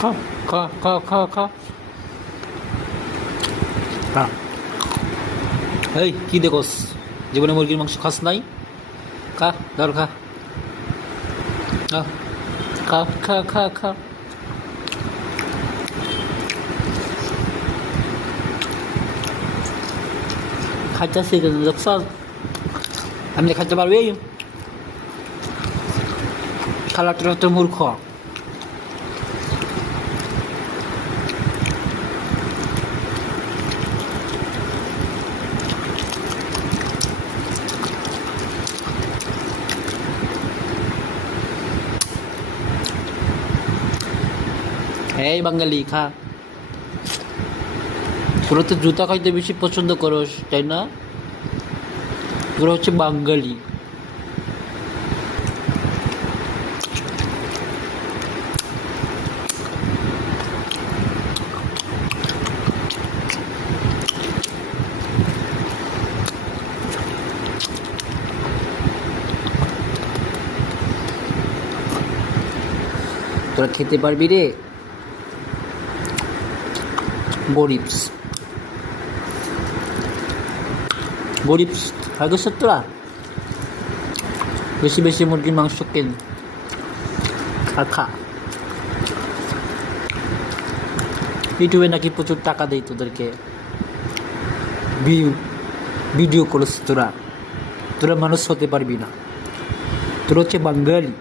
খা খা খা খা খা খা। এই কি দেখোস, জীবনে মুরগির মাংস খাস নাই? খা, ধর খা, খা খা খা খা খা। খাইতেছি কেন দেখছ? আমি খাইতে পারবি? খালাটা তো মূর্খ। এই বাঙালি খা। তোরা তো জুতা খাইতে বেশি পছন্দ করস, তাই না? তোরা হচ্ছে বাঙালি। তোরা খেতে পারবি রে? গরিবস গরিবস খাইস তোরা? বেশি বেশি মুরগির মাংস কেন, খা খা। ইউটিউবে নাকি প্রচুর টাকা দেয় তোদেরকে, ভিডিও করিস তোরা। তোরা মানুষ হতে পারবি না, তোরা হচ্ছে বাঙালি।